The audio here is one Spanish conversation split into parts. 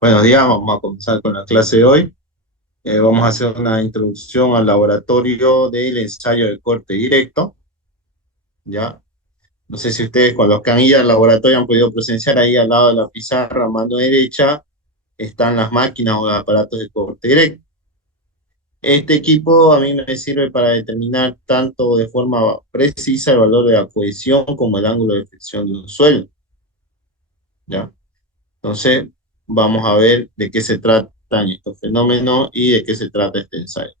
Buenos días, vamos a comenzar con la clase de hoy. Vamos a hacer una introducción al laboratorio del ensayo de corte directo, ¿ya? No sé si ustedes con los que han ido al laboratorio han podido presenciar ahí al lado de la pizarra, a mano derecha, están las máquinas o los aparatos de corte directo. Este equipo a mí me sirve para determinar tanto de forma precisa el valor de la cohesión como el ángulo de fricción de un suelo, ¿ya? Entonces, vamos a ver de qué se tratan estos fenómenos y de qué se trata este ensayo.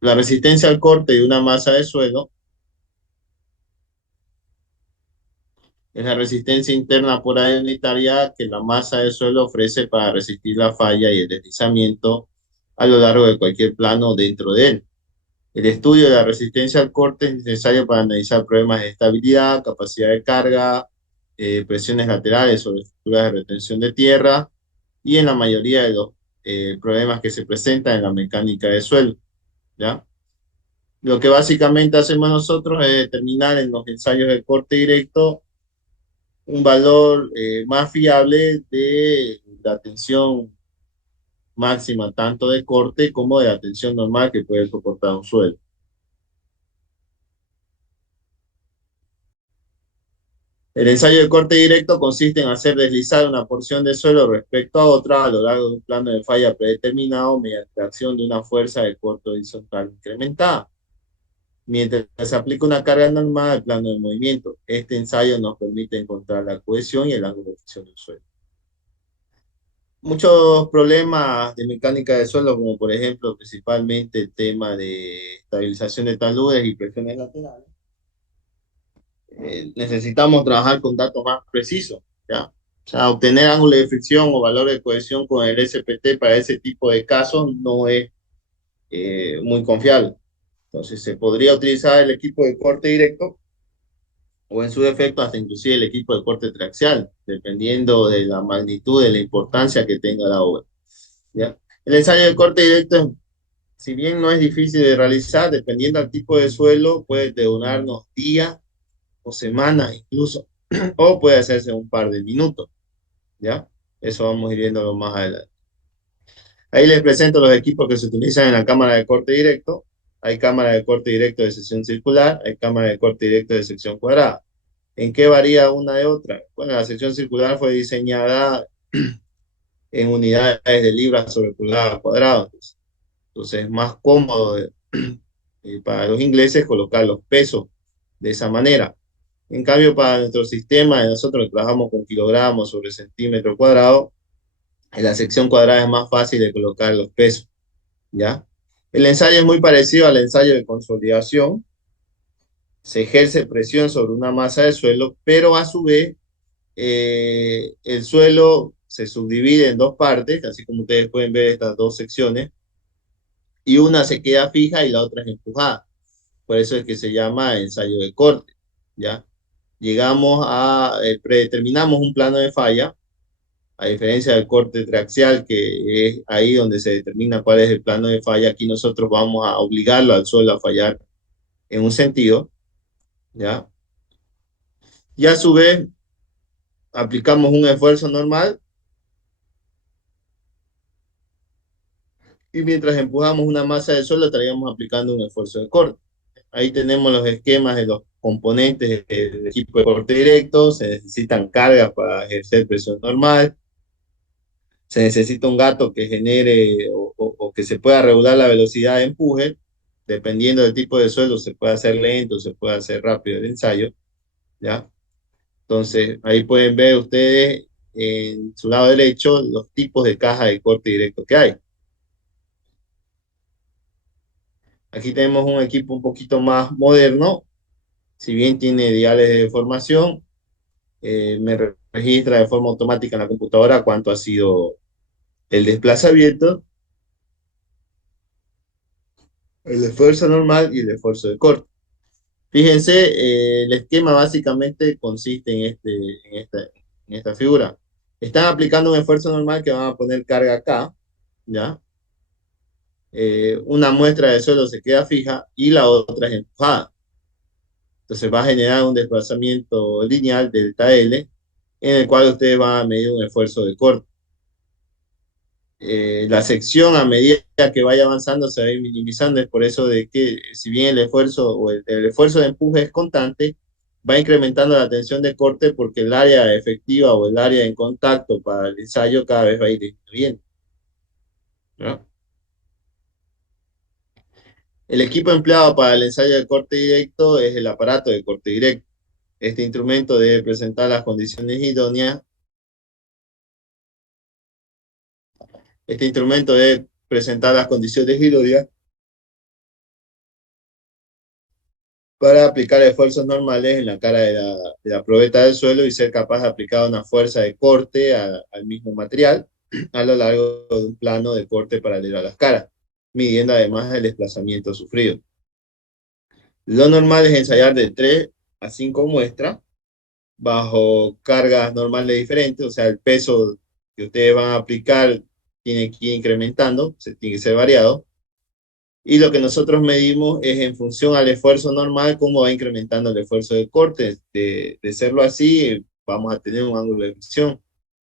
La resistencia al corte de una masa de suelo es la resistencia interna por área unitaria que la masa de suelo ofrece para resistir la falla y el deslizamiento a lo largo de cualquier plano dentro de él. El estudio de la resistencia al corte es necesario para analizar problemas de estabilidad, capacidad de carga, presiones laterales sobre estructuras de retención de tierra y en la mayoría de los problemas que se presentan en la mecánica de suelo, ¿ya? Lo que básicamente hacemos nosotros es determinar en los ensayos de corte directo un valor más fiable de la tensión máxima, tanto de corte como de la tensión normal que puede soportar un suelo. El ensayo de corte directo consiste en hacer deslizar una porción de suelo respecto a otra a lo largo de un plano de falla predeterminado mediante la acción de una fuerza de corte horizontal incrementada, mientras se aplica una carga normal al plano de movimiento. Este ensayo nos permite encontrar la cohesión y el ángulo de fricción del suelo. Muchos problemas de mecánica de suelo, como por ejemplo, principalmente el tema de estabilización de taludes y presiones laterales, necesitamos trabajar con datos más precisos, ¿ya? O sea, obtener ángulo de fricción o valor de cohesión con el SPT para ese tipo de casos no es muy confiable. Entonces, se podría utilizar el equipo de corte directo o en su defecto hasta inclusive el equipo de corte triaxial, dependiendo de la magnitud, de la importancia que tenga la obra, ¿ya? El ensayo de corte directo, si bien no es difícil de realizar, dependiendo del tipo de suelo, puede durarnos días o semanas incluso, o puede hacerse en un par de minutos, ¿ya? Eso vamos a ir viéndolo más adelante. Ahí les presento los equipos que se utilizan en la cámara de corte directo. Hay cámara de corte directo de sección circular, hay cámara de corte directo de sección cuadrada. ¿En qué varía una de otra? Bueno, la sección circular fue diseñada en unidades de libras sobre pulgada cuadrada. Entonces es más cómodo para los ingleses colocar los pesos de esa manera. En cambio, para nuestro sistema, nosotros trabajamos con kilogramos sobre centímetro cuadrado, en la sección cuadrada es más fácil de colocar los pesos, ¿ya? El ensayo es muy parecido al ensayo de consolidación. Se ejerce presión sobre una masa de suelo, pero a su vez el suelo se subdivide en dos partes, así como ustedes pueden ver estas dos secciones, y una se queda fija y la otra es empujada. Por eso es que se llama ensayo de corte, ¿ya? Predeterminamos un plano de falla, a diferencia del corte triaxial, que es ahí donde se determina cuál es el plano de falla. Aquí nosotros vamos a obligarlo al suelo a fallar en un sentido, ¿ya? Y a su vez, aplicamos un esfuerzo normal y mientras empujamos una masa de suelo estaríamos aplicando un esfuerzo de corte. Ahí tenemos los esquemas de los componentes del equipo de corte directo. Se necesitan cargas para ejercer presión normal. Se necesita un gato que genere o que se pueda regular la velocidad de empuje. Dependiendo del tipo de suelo, se puede hacer lento, se puede hacer rápido el ensayo, ¿ya? Entonces, ahí pueden ver ustedes en su lado derecho los tipos de caja de corte directo que hay. Aquí tenemos un equipo un poquito más moderno, si bien tiene diales de deformación, registra de forma automática en la computadora cuánto ha sido el desplazamiento, el esfuerzo normal y el esfuerzo de corte. Fíjense, el esquema básicamente consiste en esta figura. Están aplicando un esfuerzo normal que van a poner carga acá, ¿ya? Una muestra de suelo se queda fija y la otra es empujada. Entonces va a generar un desplazamiento lineal delta L. en el cual ustedes van a medir un esfuerzo de corte. La sección a medida que vaya avanzando se va a ir minimizando, es por eso de que si bien el esfuerzo o el esfuerzo de empuje es constante, va incrementando la tensión de corte porque el área efectiva o el área en contacto para el ensayo cada vez va a ir disminuyendo, ¿no? El equipo empleado para el ensayo de corte directo es el aparato de corte directo. Este instrumento debe presentar las condiciones idóneas. Este instrumento debe presentar las condiciones idóneas para aplicar esfuerzos normales en la cara de la probeta del suelo y ser capaz de aplicar una fuerza de corte al mismo material a lo largo de un plano de corte paralelo a las caras, midiendo además el desplazamiento sufrido. Lo normal es ensayar de 3 a 5 muestras bajo cargas normales diferentes, o sea, el peso que ustedes van a aplicar tiene que ir incrementando, tiene que ser variado. Y lo que nosotros medimos es en función al esfuerzo normal, cómo va incrementando el esfuerzo de corte. De serlo así, vamos a tener un ángulo de visión,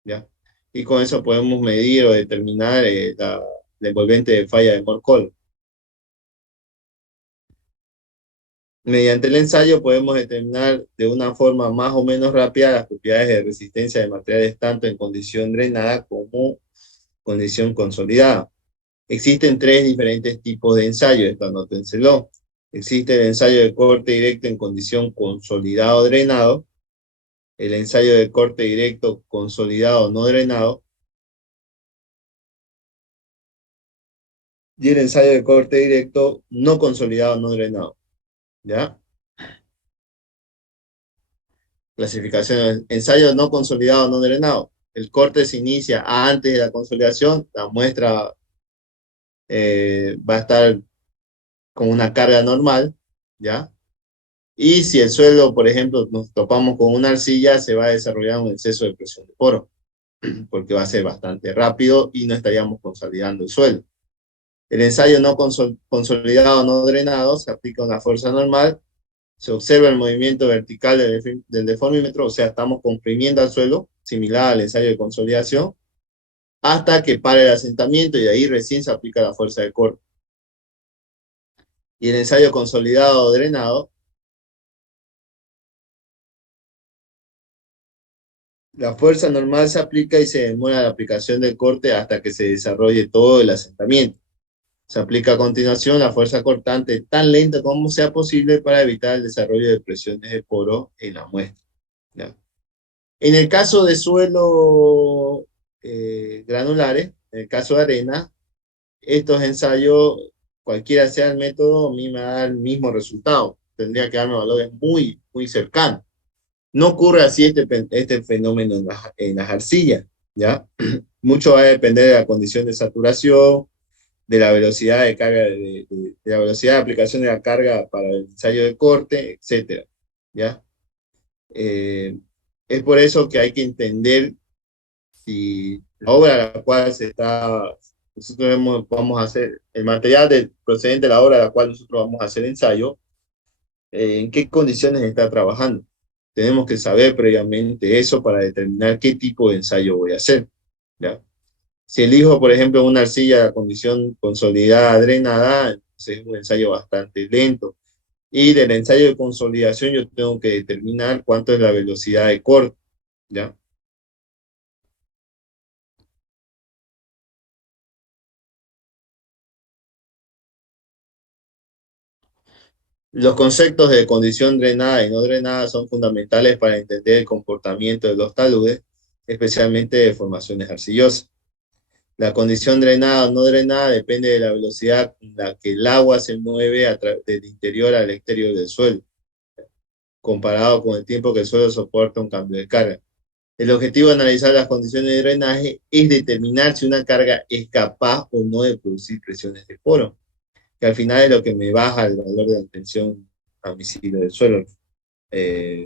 ¿ya? Y con eso podemos medir o determinar la envolvente de falla de Morcol. Mediante el ensayo podemos determinar de una forma más o menos rápida las propiedades de resistencia de materiales tanto en condición drenada como condición consolidada. Existen 3 diferentes tipos de ensayo, esto anótenselo. Existe el ensayo de corte directo en condición consolidado drenado, el ensayo de corte directo consolidado no drenado, y el ensayo de corte directo no consolidado no drenado. ¿Ya? Clasificación. Ensayo no consolidado no drenado. El corte se inicia antes de la consolidación, la muestra va a estar con una carga normal, ¿ya? Y si el suelo, por ejemplo, nos topamos con una arcilla, se va a desarrollar un exceso de presión de poro, porque va a ser bastante rápido y no estaríamos consolidando el suelo. El ensayo no consolidado, no drenado, se aplica una fuerza normal, se observa el movimiento vertical del deformímetro, o sea, estamos comprimiendo al suelo, similar al ensayo de consolidación, hasta que pare el asentamiento y de ahí recién se aplica la fuerza de corte. Y el ensayo consolidado o drenado, la fuerza normal se aplica y se demora la aplicación del corte hasta que se desarrolle todo el asentamiento. Se aplica a continuación la fuerza cortante tan lenta como sea posible para evitar el desarrollo de presiones de poro en la muestra, ¿ya? En el caso de suelo granulares, en el caso de arena, estos ensayos, cualquiera sea el método, a mí me da el mismo resultado. Tendría que darme valores muy, muy cercanos. No ocurre así este fenómeno en las arcillas, ¿ya? Mucho va a depender de la condición de saturación, de la velocidad de carga, de la velocidad de aplicación de la carga para el ensayo de corte, etcétera, ¿ya? Eh, es por eso que hay que entender si la obra a la cual nosotros vamos a hacer, el material procedente de la obra a la cual nosotros vamos a hacer ensayo, en qué condiciones está trabajando. Tenemos que saber previamente eso para determinar qué tipo de ensayo voy a hacer, ¿ya? Si elijo, por ejemplo, una arcilla de condición consolidada drenada, entonces es un ensayo bastante lento. Y del ensayo de consolidación yo tengo que determinar cuánto es la velocidad de corte, ¿ya? Los conceptos de condición drenada y no drenada son fundamentales para entender el comportamiento de los taludes, especialmente de formaciones arcillosas. La condición drenada o no drenada depende de la velocidad con la que el agua se mueve del interior al exterior del suelo, comparado con el tiempo que el suelo soporta un cambio de carga. El objetivo de analizar las condiciones de drenaje es determinar si una carga es capaz o no de producir presiones de poro, que al final es lo que me baja el valor de la tensión admisible del suelo,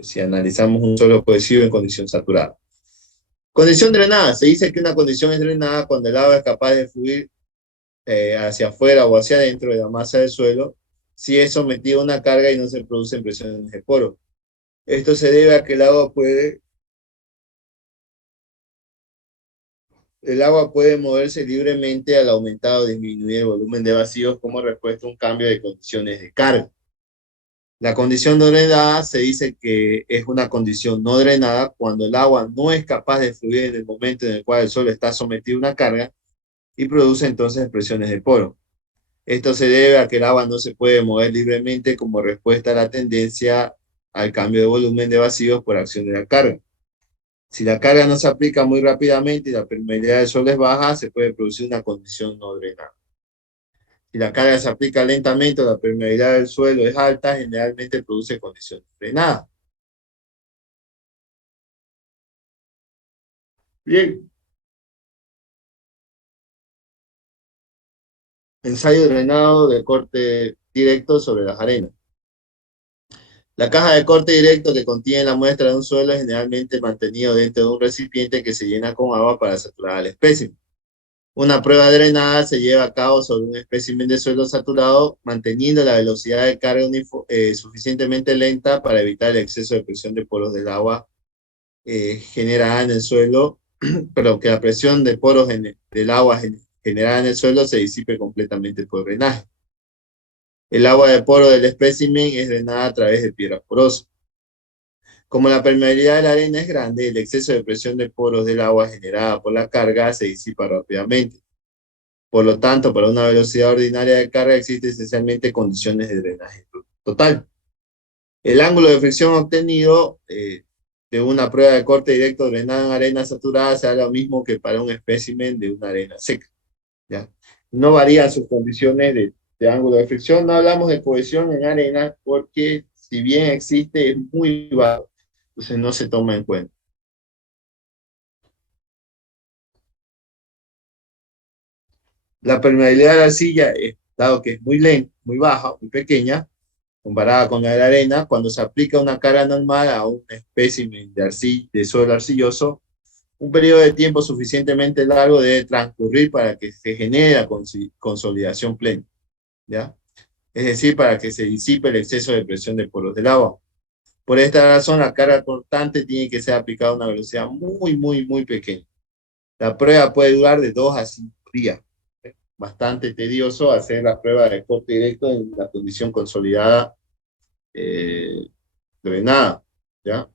si analizamos un suelo cohesivo en condición saturada. Condición drenada. Se dice que una condición es drenada cuando el agua es capaz de fluir hacia afuera o hacia adentro de la masa del suelo si es sometido a una carga y no se producen presiones de poro. Esto se debe a que el agua puede El agua puede moverse libremente al aumentar o disminuir el volumen de vacíos como respuesta a un cambio de condiciones de carga. La condición no drenada se dice que es una condición no drenada cuando el agua no es capaz de fluir en el momento en el cual el suelo está sometido a una carga y produce entonces presiones de poro. Esto se debe a que el agua no se puede mover libremente como respuesta a la tendencia al cambio de volumen de vacíos por acción de la carga. Si la carga no se aplica muy rápidamente y la permeabilidad del suelo es baja, se puede producir una condición no drenada. Si la carga se aplica lentamente o la permeabilidad del suelo es alta, generalmente produce condiciones drenadas. Bien, ensayo drenado de corte directo sobre las arenas. La caja de corte directo que contiene la muestra de un suelo es generalmente mantenido dentro de un recipiente que se llena con agua para saturar al espécimen. Una prueba drenada se lleva a cabo sobre un espécimen de suelo saturado, manteniendo la velocidad de carga suficientemente lenta para evitar el exceso de presión de poros del agua generada en el suelo, pero que la presión de poros del agua generada en el suelo se disipe completamente por drenaje. El agua de poro del espécimen es drenada a través de piedras porosas. Como la permeabilidad de la arena es grande, el exceso de presión de poros del agua generada por la carga se disipa rápidamente. Por lo tanto, para una velocidad ordinaria de carga existen esencialmente condiciones de drenaje total. El ángulo de fricción obtenido de una prueba de corte directo drenada en arena saturada será lo mismo que para un espécimen de una arena seca. ¿Ya? No varían sus condiciones de ángulo de fricción. No hablamos de cohesión en arena porque si bien existe es muy bajo, entonces no se toma en cuenta. La permeabilidad de la arcilla, dado que es muy lenta, muy baja, muy pequeña, comparada con la de la arena, cuando se aplica una carga normal a un espécimen de suelo arcilloso, un periodo de tiempo suficientemente largo debe transcurrir para que se genere la consolidación plena, ¿ya? Es decir, para que se disipe el exceso de presión de poros del agua. Por esta razón, la carga cortante tiene que ser aplicada a una velocidad muy pequeña. La prueba puede durar de 2 a 5 días. Bastante tedioso hacer la prueba de corte directo en la condición consolidada eh, drenada, ¿ya?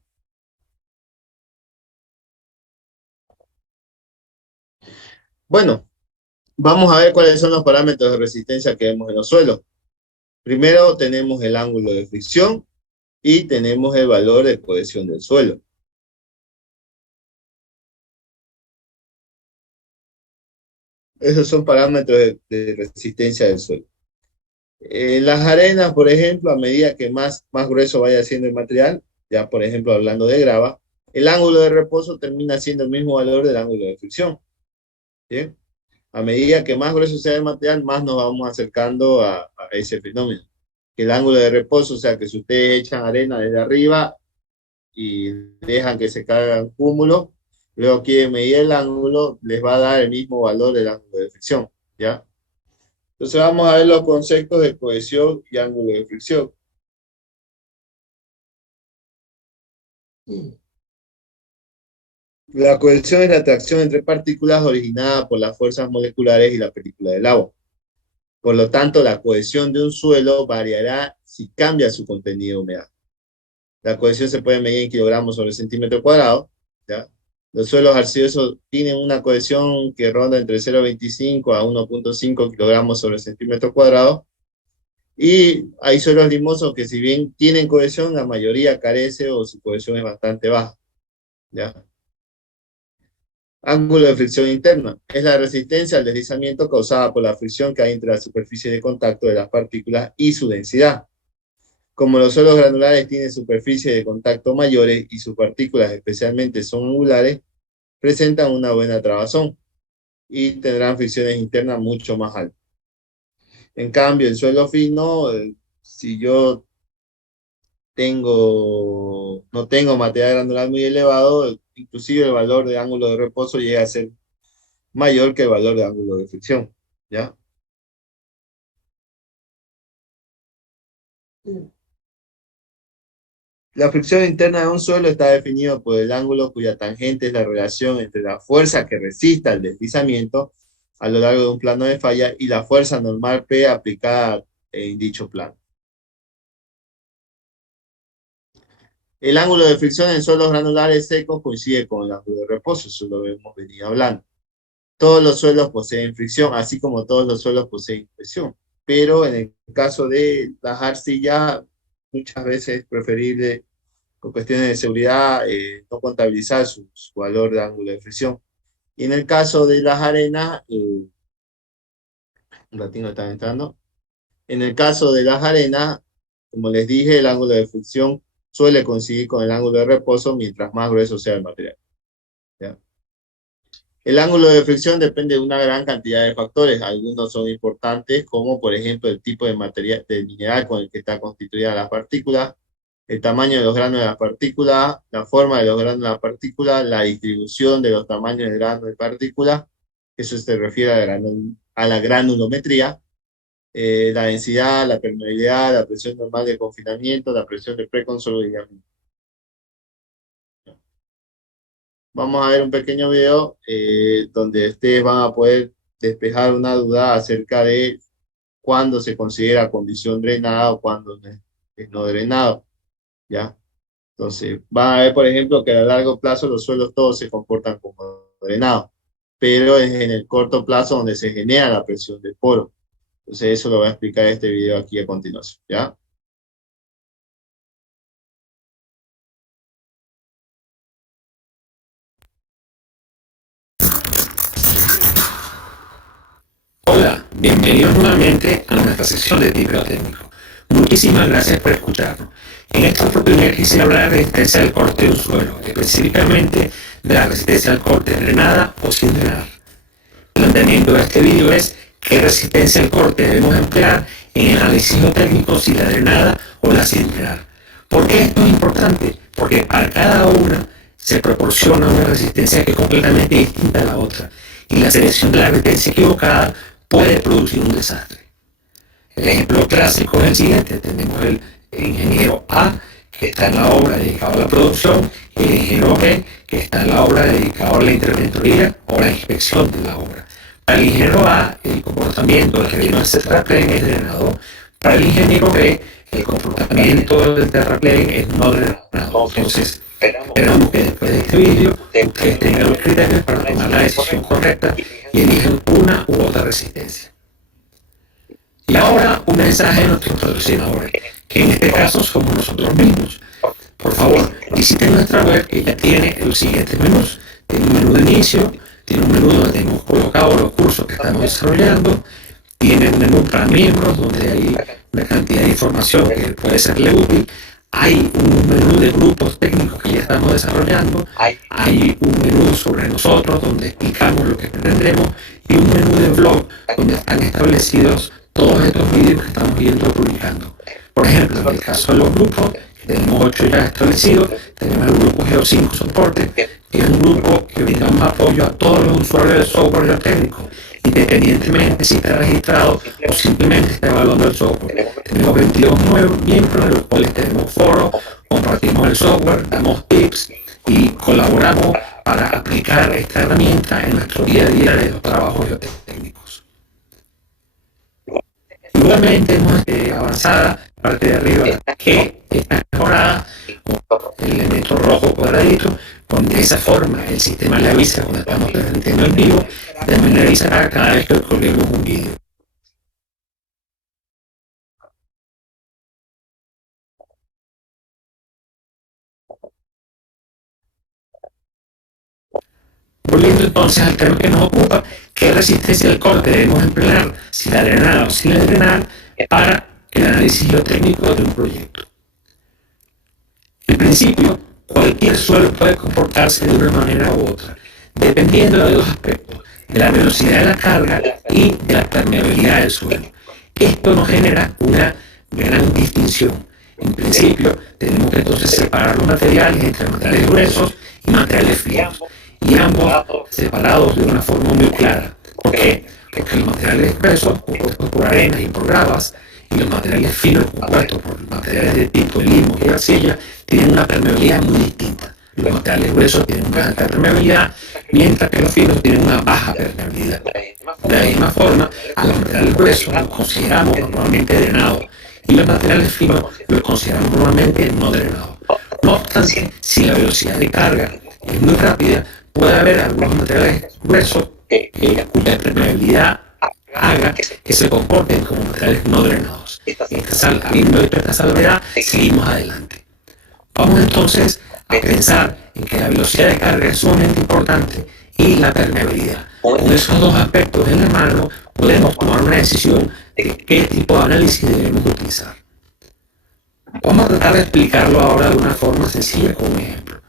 Bueno, vamos a ver cuáles son los parámetros de resistencia que vemos en los suelos. Primero tenemos el ángulo de fricción y tenemos el valor de cohesión del suelo. Esos son parámetros de resistencia del suelo. En las arenas, por ejemplo, a medida que más grueso vaya siendo el material, ya por ejemplo hablando de grava, el ángulo de reposo termina siendo el mismo valor del ángulo de fricción. ¿Bien? A medida que más grueso sea el material, más nos vamos acercando a ese fenómeno. El ángulo de reposo, o sea que si ustedes echan arena desde arriba y dejan que se caiga en cúmulo, luego quieren medir el ángulo, les va a dar el mismo valor del ángulo de fricción, ¿ya? Entonces vamos a ver los conceptos de cohesión y ángulo de fricción. La cohesión es la atracción entre partículas originada por las fuerzas moleculares y la película del agua. Por lo tanto, la cohesión de un suelo variará si cambia su contenido de humedad. La cohesión se puede medir en kilogramos sobre centímetro cuadrado, ¿ya? Los suelos arcillosos tienen una cohesión que ronda entre 0,25 a 1,5 kilogramos sobre centímetro cuadrado. Y hay suelos limosos que si bien tienen cohesión, la mayoría carece o su cohesión es bastante baja, ¿ya? Ángulo de fricción interna. Es la resistencia al deslizamiento causada por la fricción que hay entre la superficie de contacto de las partículas y su densidad. Como los suelos granulares tienen superficies de contacto mayores y sus partículas especialmente son angulares, presentan una buena trabazón y tendrán fricciones internas mucho más altas. En cambio, el suelo fino, si yo no tengo material granular muy elevado, inclusive el valor de ángulo de reposo llega a ser mayor que el valor de ángulo de fricción, ¿ya? La fricción interna de un suelo está definido por el ángulo cuya tangente es la relación entre la fuerza que resista el deslizamiento a lo largo de un plano de falla y la fuerza normal P aplicada en dicho plano. El ángulo de fricción en suelos granulares secos coincide con el ángulo de reposo, eso lo hemos venido hablando. Todos los suelos poseen fricción, así como todos los suelos poseen presión. Pero en el caso de las arcillas, muchas veces es preferible, por cuestiones de seguridad, no contabilizar su valor de ángulo de fricción. Y en el caso de las arenas, un ratito están entrando. En el caso de las arenas, como les dije, el ángulo de fricción suele coincidir con el ángulo de reposo mientras más grueso sea el material. ¿Ya? El ángulo de fricción depende de una gran cantidad de factores. Algunos son importantes, como por ejemplo el tipo de material, del mineral con el que está constituida la partícula, el tamaño de los granos de la partícula, la forma de los granos de la partícula, la distribución de los tamaños de granos de partícula, eso se refiere a la granulometría, la densidad, la permeabilidad, la presión normal de confinamiento, la presión de preconsolidamiento. Vamos a ver un pequeño video donde ustedes van a poder despejar una duda acerca de cuándo se considera condición drenada o cuándo es no drenado, ¿ya? Entonces, van a ver, por ejemplo, que a largo plazo los suelos todos se comportan como drenados, pero es en el corto plazo donde se genera la presión del poro. Entonces, eso lo voy a explicar en este video aquí a continuación, ¿ya? Hola, bienvenidos nuevamente a nuestra sección de video técnico. Muchísimas gracias por escucharnos. En esta oportunidad quisiera hablar de la resistencia al corte de un suelo, específicamente de la resistencia al corte drenada o sin drenar. El planteamiento de este video es qué resistencia al corte debemos emplear en el análisis técnico, si la drenada o la sin drenar. ¿Por qué esto es importante? Porque para cada una se proporciona una resistencia que es completamente distinta a la otra, y la selección de la resistencia equivocada puede producir un desastre. El ejemplo clásico es el siguiente: tenemos el ingeniero A, que está en la obra dedicado a la producción, y el ingeniero B, que está en la obra dedicado a la interventoría o la inspección de la obra. Para el ingeniero A, el comportamiento del relleno del terraplén es drenado. Para el ingeniero B, el comportamiento del terraplén es no drenado. Entonces, esperamos que después de este vídeo ustedes tengan los criterios para tomar la decisión correcta y elijan una u otra resistencia. Y ahora un mensaje de nuestros patrocinadores, que en este caso somos nosotros mismos. Por favor, visiten nuestra web, que ya tiene los siguientes menús. Tiene un menú de inicio, tiene un menú donde tenemos colocados los cursos que estamos desarrollando, tiene un menú para miembros donde hay una cantidad de información que puede serle útil. Hay un menú de grupos técnicos que ya estamos desarrollando, hay un menú sobre nosotros donde explicamos lo que tendremos, y un menú de blog donde están establecidos todos estos vídeos que estamos viendo publicando. Por ejemplo, en el caso de los grupos, tenemos 8 ya establecidos. Tenemos el grupo Geo5 Soporte, que es un grupo que brinda un apoyo a todos los usuarios de software geotécnico, independientemente si está registrado o simplemente está evaluando el software. Tenemos 22 nuevos miembros, en los cuales tenemos foros, compartimos el software, damos tips y colaboramos para aplicar esta herramienta en nuestro día a día de los trabajos geotécnicos. Igualmente hemos avanzada parte de arriba, que está mejorada con el elemento rojo cuadradito, de esa forma el sistema le avisa cuando estamos transmitiendo en vivo, también le avisará cada vez que colguemos un vídeo. Volviendo entonces al tema que nos ocupa, ¿qué resistencia al corte debemos emplear, si la drenada o sin la drenar, para el análisis geotécnico de un proyecto? En principio, cualquier suelo puede comportarse de una manera u otra, dependiendo de dos aspectos: de la velocidad de la carga y de la permeabilidad del suelo. Esto nos genera una gran distinción. En principio, tenemos que entonces separar los materiales entre materiales gruesos y materiales finos, y ambos separados de una forma muy clara. ¿Por qué? Porque los materiales gruesos, compuestos por arenas y por gravas, y los materiales finos, compuestos por materiales de tipo limo y arcilla, tienen una permeabilidad muy distinta. Los materiales gruesos tienen una alta permeabilidad, mientras que los finos tienen una baja permeabilidad. De la misma forma, a los materiales gruesos los consideramos normalmente drenados y los materiales finos los consideramos normalmente no drenados. No obstante, si la velocidad de carga es muy rápida, puede haber algunos materiales gruesos cuya permeabilidad haga que se comporten como materiales no drenados. Habiendo hecho esta salvedad, seguimos adelante. Vamos entonces a pensar en que la velocidad de carga es sumamente importante y la permeabilidad. Con esos dos aspectos en la mano, podemos tomar una decisión de qué tipo de análisis debemos utilizar. Vamos a tratar de explicarlo ahora de una forma sencilla con un ejemplo.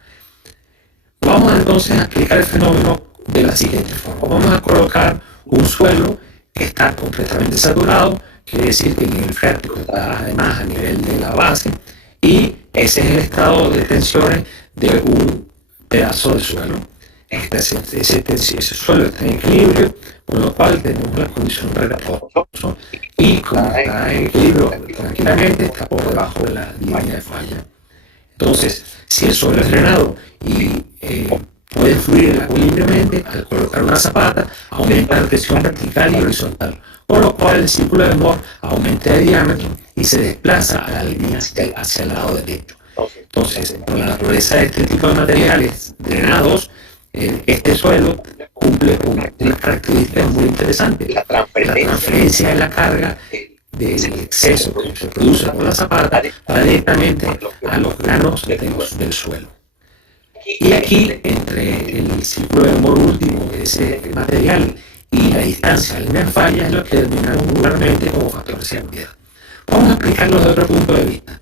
Vamos entonces a explicar el fenómeno de la siguiente forma. Vamos a colocar un suelo que está completamente saturado, quiere decir que el nivel freático está además a nivel de la base, y ese es el estado de tensiones de un pedazo de suelo. Ese suelo está en equilibrio, con lo cual tenemos la condición de reposo, y como está en equilibrio tranquilamente, está por debajo de la línea de falla. Entonces, si el suelo es drenado y puede fluir el agua libremente, al colocar una zapata aumenta la presión vertical y horizontal, por lo cual el círculo de Mohr aumenta de diámetro y se desplaza a la línea hacia el lado derecho. Entonces, por la naturaleza de este tipo de materiales drenados, este suelo cumple unas características muy interesantes. La transferencia de la carga del exceso que se produce por la zapata va directamente a los granos del suelo. Y aquí, entre el círculo de Mohr último de ese material y la distancia a la línea de falla, es lo que denominamos vulgarmente como factor de seguridad. Vamos a explicarlo desde otro punto de vista.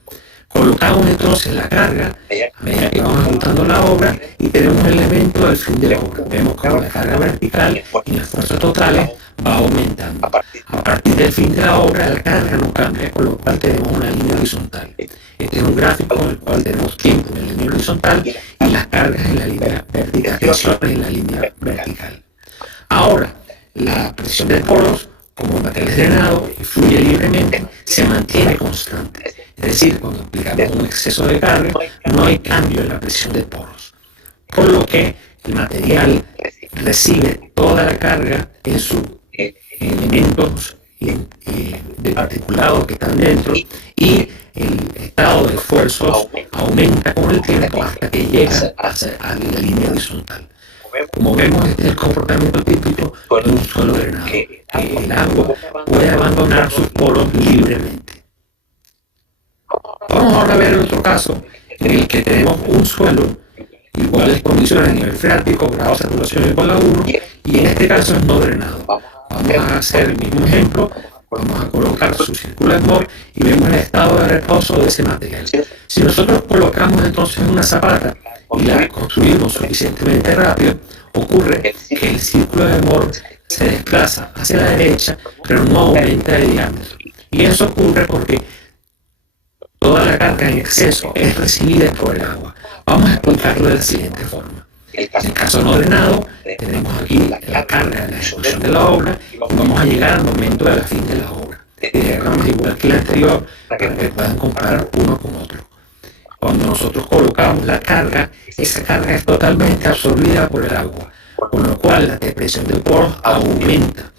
Colocamos entonces la carga a medida que vamos ajustando la obra y tenemos el elemento del fin de la obra. Vemos como la carga vertical y las fuerzas totales va aumentando. A partir del fin de la obra, la carga no cambia, con lo cual tenemos una línea horizontal. Este es un gráfico en el cual tenemos tiempo en la línea horizontal y las cargas en la línea vertical, tensiones en la línea vertical. Ahora, la presión de poros, como material drenado y fluye libremente, se mantiene constante. Es decir, cuando aplicamos un exceso de carga, no hay cambio en la presión de poros. Por lo que el material recibe toda la carga en sus elementos de particulado que están dentro, y el estado de esfuerzo aumenta con el tiempo hasta que llega a la línea horizontal. Como vemos, este es el comportamiento típico de un suelo drenado. El agua puede abandonar sus poros libremente. Vamos ahora a ver otro caso en el que tenemos un suelo iguales condiciones a nivel freático, grado de saturación igual a 1, y en este caso es no drenado. Vamos a hacer el mismo ejemplo, vamos a colocar su círculo de Mohr y vemos el estado de reposo de ese material. Si nosotros colocamos entonces una zapata y la construimos suficientemente rápido, ocurre que el círculo de Mohr se desplaza hacia la derecha, pero no aumenta de diámetro. Y eso ocurre porque toda la carga en exceso es recibida por el agua. Vamos a explicarlo de la siguiente forma. En el caso no drenado, tenemos aquí la carga de la ejecución de la obra y vamos a llegar al momento del fin de la obra. Diagrama igual que el anterior para que puedan comparar uno con otro. Cuando nosotros colocamos la carga, esa carga es totalmente absorbida por el agua, con lo cual la depresión del poro aumenta.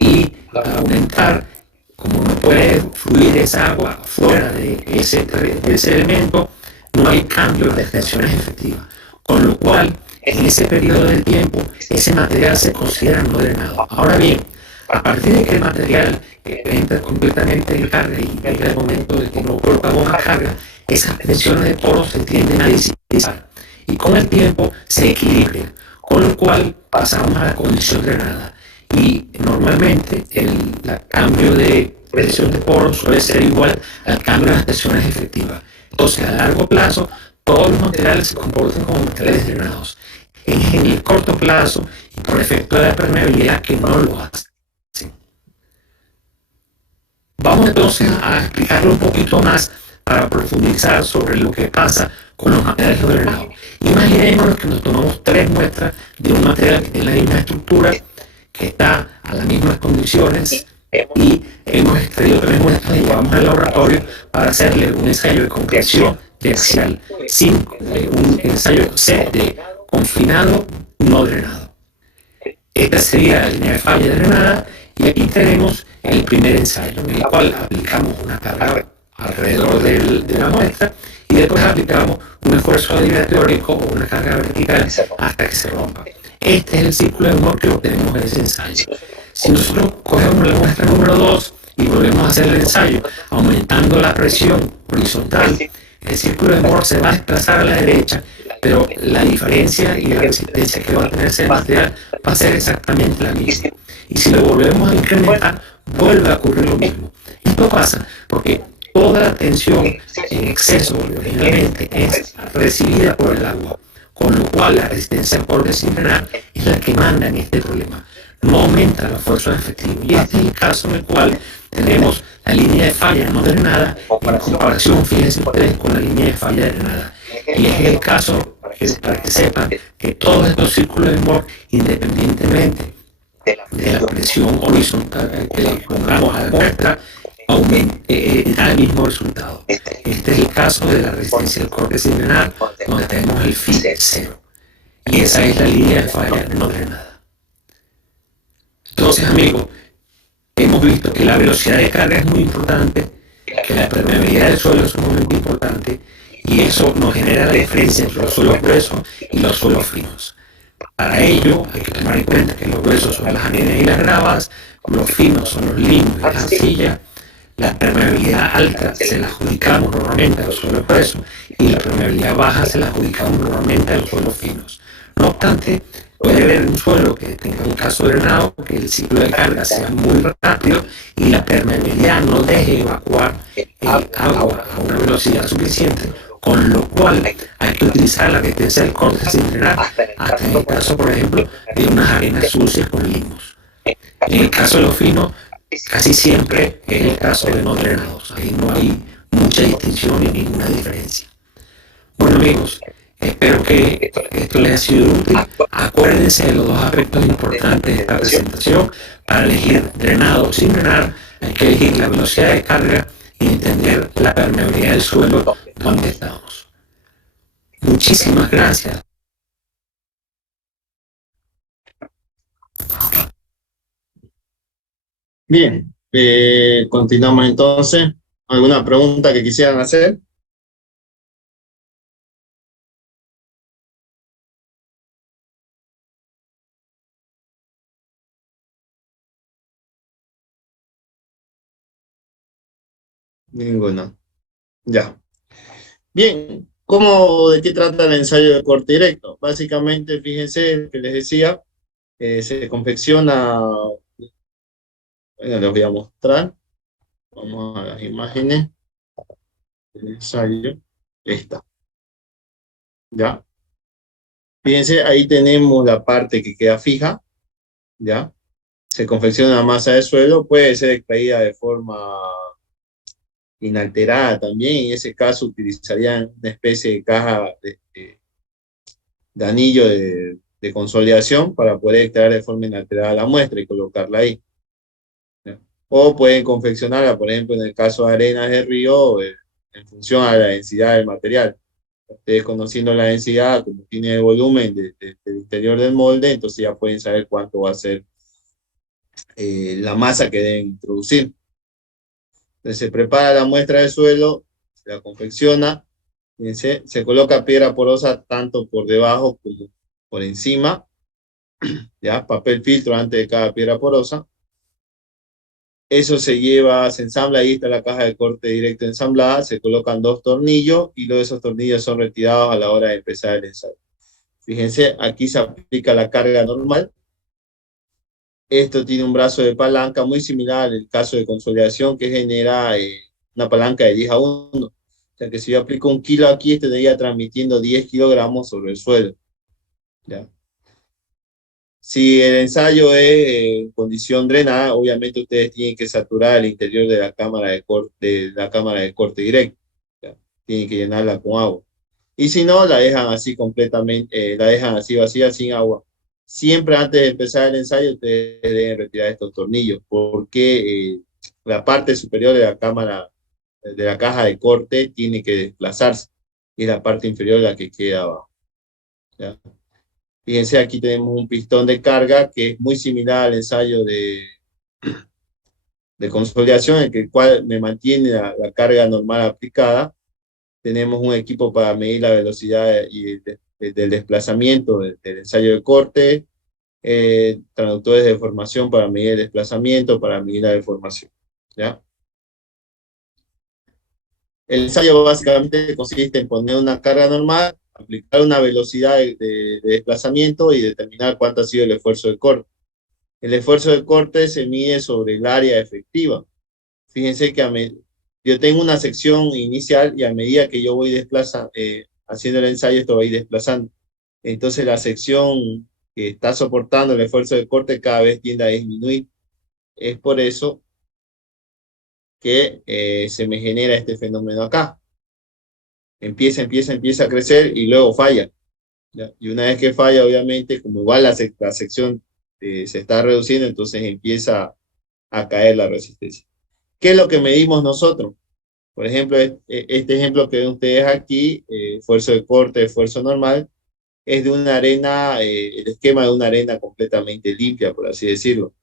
Y al aumentar, como no puede fluir esa agua fuera de ese elemento, no hay cambio de tensiones efectivas, con lo cual en ese periodo de tiempo ese material se considera no drenado. Ahora bien, a partir de que el material entra completamente en carga y llega el momento de que no colocamos la carga, esas tensiones de poros se tienden a disipar y con el tiempo se equilibran, con lo cual pasamos a la condición drenada. Y normalmente el cambio de presión de poros suele ser igual al cambio de las tensiones efectivas. Entonces, a largo plazo, todos los materiales se comportan como materiales drenados. En el corto plazo, y por efecto de la permeabilidad, que no lo hacen. Vamos entonces a explicarlo un poquito más para profundizar sobre lo que pasa con los materiales drenados. Imaginémonos que nos tomamos 3 muestras de un material que tiene la misma estructura, que está a las mismas condiciones, y hemos extraído 3 muestras y llevamos al laboratorio para hacerle un ensayo de compresión de axial, sin un ensayo C de confinado no drenado. Esta sería la línea de falla drenada, y aquí tenemos el primer ensayo, en el cual aplicamos una carga alrededor de la muestra y después aplicamos un esfuerzo vibratorio o una carga vertical hasta que se rompa. Este es el círculo de Mohr que obtenemos en ese ensayo. Si nosotros cogemos la muestra número 2 y volvemos a hacer el ensayo, aumentando la presión horizontal, el círculo de Mohr se va a desplazar a la derecha, pero la diferencia y la resistencia que va a tener ese material va a ser exactamente la misma. Y si lo volvemos a incrementar, vuelve a ocurrir lo mismo. Esto pasa porque toda la tensión en exceso originalmente es recibida por el agua, con lo cual la resistencia por desintegrar es la que manda en este problema. No aumenta la fuerza efectiva. Y este es el caso en el cual tenemos la línea de falla no drenada en comparación, fíjense ustedes, con la línea de falla drenada. Y es el caso, para que sepan, que todos estos círculos de Mohr, independientemente de la presión horizontal que le pongamos a la muestra, da el mismo resultado. Este es el caso de la resistencia del corte sin drenar, donde tenemos el phi 0. Y esa es la línea de falla no drenada. Entonces, amigos, hemos visto que la velocidad de carga es muy importante, que la permeabilidad del suelo es sumamente importante, y eso nos genera la diferencia entre los suelos gruesos y los suelos finos. Para ello hay que tomar en cuenta que los gruesos son las arenas y las gravas, los finos son los limos y las arcillas. La permeabilidad alta se la adjudicamos normalmente a los suelos gruesos y la permeabilidad baja se la adjudicamos normalmente a los suelos finos. No obstante, puede haber un suelo que tenga un caso drenado, que el ciclo de carga sea muy rápido y la permeabilidad no deje evacuar agua a una velocidad suficiente, con lo cual hay que utilizar la resistencia del corte sin drenar, hasta en el caso, por ejemplo, de unas arenas sucias con limos. En el caso de los finos, casi siempre es el caso de no drenados. Ahí no hay mucha distinción ni ninguna diferencia. Bueno, amigos, espero que esto les haya sido útil. Acuérdense de los dos aspectos importantes de esta presentación. Para elegir drenado o sin drenar, hay que elegir la velocidad de carga y entender la permeabilidad del suelo donde estamos. Muchísimas gracias. Bien, continuamos entonces. ¿Alguna pregunta que quisieran hacer? Ninguna. Ya. Bien, ¿de qué trata el ensayo de corte directo? Básicamente, fíjense que les decía, se confecciona, bueno, les voy a mostrar, vamos a las imágenes del ensayo, esta, ¿ya? Fíjense, ahí tenemos la parte que queda fija, ¿ya? Se confecciona la masa de suelo, puede ser extraída de forma inalterada también, en ese caso utilizarían una especie de caja de anillo de consolidación para poder extraer de forma inalterada la muestra y colocarla ahí. ¿Ya? O pueden confeccionarla, por ejemplo, en el caso de arenas de río, en función a la densidad del material. Ustedes conociendo la densidad, como tiene el volumen del interior del molde, entonces ya pueden saber cuánto va a ser la masa que deben introducir. Entonces se prepara la muestra de suelo, se la confecciona, fíjense, se coloca piedra porosa tanto por debajo como por encima, ya, papel filtro antes de cada piedra porosa. Eso se lleva, se ensambla, ahí está la caja de corte directo ensamblada, se colocan 2 tornillos y luego esos tornillos son retirados a la hora de empezar el ensayo. Fíjense, aquí se aplica la carga normal. Esto tiene un brazo de palanca muy similar al caso de consolidación que genera una palanca de 10 a 1. O sea que si yo aplico 1 kilo aquí, estaría transmitiendo 10 kilogramos sobre el suelo. ¿Ya? Si el ensayo es en condición drenada, obviamente ustedes tienen que saturar el interior de la cámara de corte directo. ¿Ya? Tienen que llenarla con agua. Y si no, la dejan así completamente, la dejan así vacía, sin agua. Siempre antes de empezar el ensayo, ustedes deben retirar estos tornillos, porque la parte superior de la cámara, de la caja de corte, tiene que desplazarse. y la parte inferior la que queda abajo. ¿Ya? Fíjense, aquí tenemos un pistón de carga que es muy similar al ensayo de consolidación, en el cual me mantiene la carga normal aplicada. Tenemos un equipo para medir la velocidad y del desplazamiento del ensayo de corte, traductores de deformación para medir el desplazamiento, para medir la deformación. ¿Ya? El ensayo básicamente consiste en poner una carga normal, aplicar una velocidad de desplazamiento y determinar cuánto ha sido el esfuerzo de corte. El esfuerzo de corte se mide sobre el área efectiva. Fíjense que yo tengo una sección inicial y a medida que yo voy haciendo el ensayo, esto va a ir desplazando. Entonces la sección que está soportando el esfuerzo de corte cada vez tiende a disminuir. Es por eso que se me genera este fenómeno acá. Empieza a crecer y luego falla. ¿Ya? Y una vez que falla, obviamente, como igual la sección se está reduciendo, entonces empieza a caer la resistencia. ¿Qué es lo que medimos nosotros? Por ejemplo, este ejemplo que ven ustedes aquí, esfuerzo de corte, esfuerzo normal, es de una arena, el esquema de una arena completamente limpia, por así decirlo.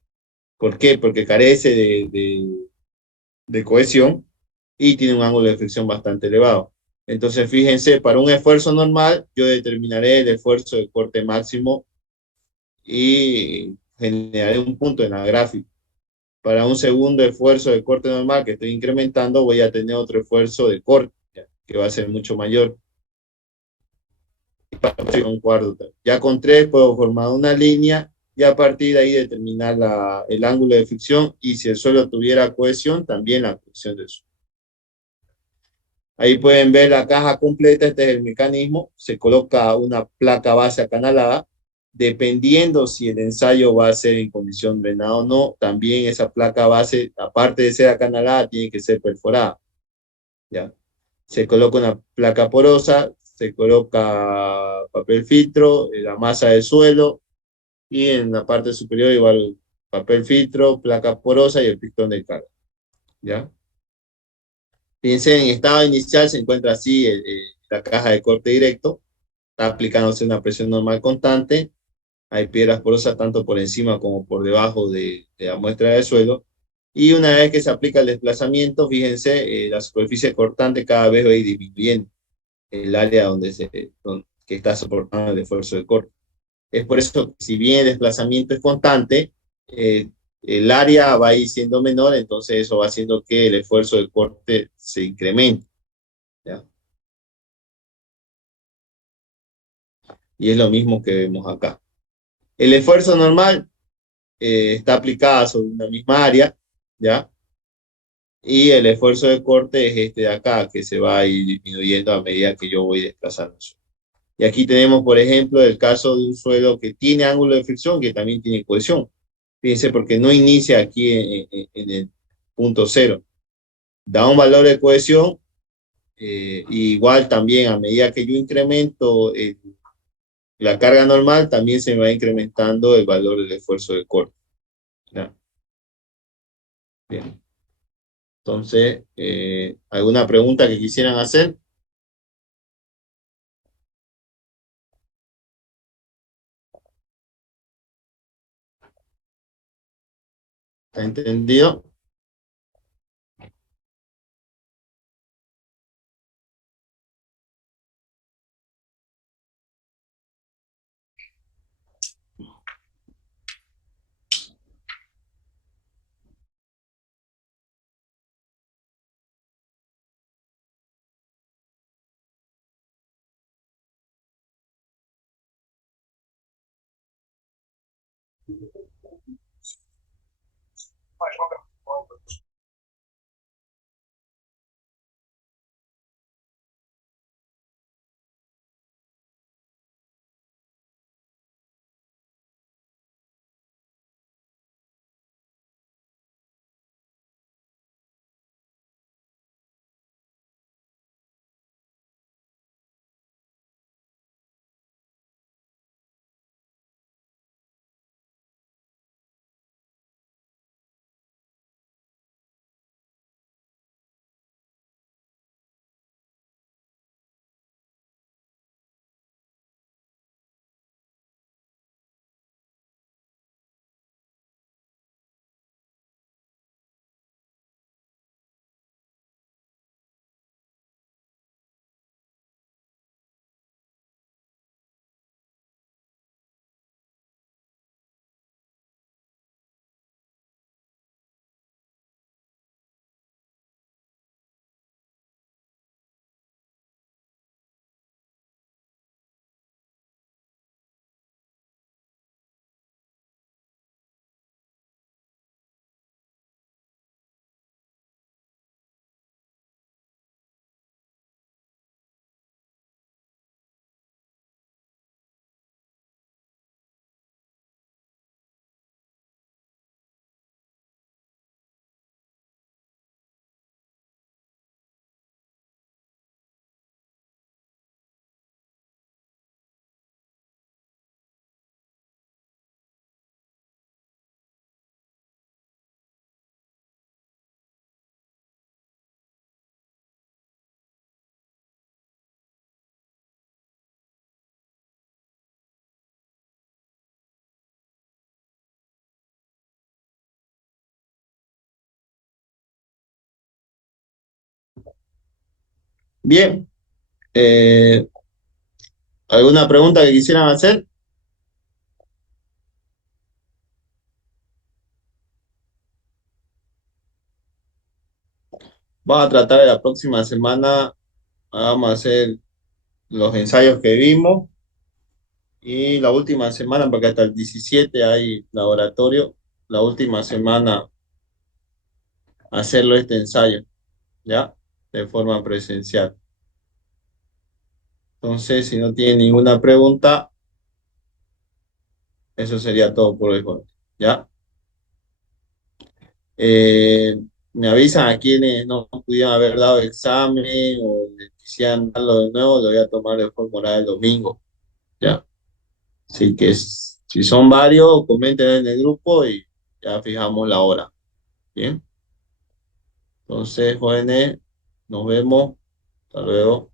¿Por qué? Porque carece de cohesión y tiene un ángulo de fricción bastante elevado. Entonces, fíjense, para un esfuerzo normal, yo determinaré el esfuerzo de corte máximo y generaré un punto en la gráfica. Para un segundo esfuerzo de corte normal que estoy incrementando, voy a tener otro esfuerzo de corte, ¿ya? Que va a ser mucho mayor. Un cuarto. Ya con tres puedo formar una línea y a partir de ahí determinar el ángulo de fricción y si el suelo tuviera cohesión, también la cohesión del suelo. Ahí pueden ver la caja completa, este es el mecanismo, se coloca una placa base acanalada, dependiendo si el ensayo va a ser en condición drenada o no, también esa placa base, aparte de ser acanalada, tiene que ser perforada. ¿Ya? Se coloca una placa porosa, se coloca papel filtro, la masa del suelo y en la parte superior igual papel filtro, placa porosa y el pistón de carga. ¿Ya? Fíjense, en estado inicial se encuentra así la caja de corte directo, está aplicándose una presión normal constante, hay piedras porosas tanto por encima como por debajo de la muestra del suelo, y una vez que se aplica el desplazamiento, fíjense, la superficie cortante cada vez va a ir disminuyendo el área que está soportando el esfuerzo de corte. Es por eso que si bien el desplazamiento es constante, el área va a ir siendo menor, entonces eso va haciendo que el esfuerzo de corte se incremente. ¿Ya? Y es lo mismo que vemos acá. El esfuerzo normal está aplicado sobre una misma área, ¿ya? Y el esfuerzo de corte es este de acá, que se va a ir disminuyendo a medida que yo voy desplazando. Y aquí tenemos, por ejemplo, el caso de un suelo que tiene ángulo de fricción, que también tiene cohesión. Fíjense, porque no inicia aquí en el punto cero. Da un valor de cohesión, igual también a medida que yo incremento la carga normal, también se me va incrementando el valor del esfuerzo de corte. ¿Ya? Bien. Entonces, ¿alguna pregunta que quisieran hacer? ¿Está entendido? Bien, eh, ¿alguna pregunta que quisieran hacer? Vamos a tratar de la próxima semana, vamos a hacer los ensayos que vimos y la última semana, porque hasta el 17 hay laboratorio, la última semana hacerlo este ensayo, ¿ya? De forma presencial. Entonces, si no tienen ninguna pregunta, eso sería todo por hoy, Jorge, ¿ya? Eh, Me avisan a quienes no pudieron haber dado examen o quisieran darlo de nuevo, lo voy a tomar de forma oral el domingo, ¿ya? Así que si son varios, comenten en el grupo y ya fijamos la hora, ¿bien? Entonces, jóvenes, nos vemos. Hasta luego.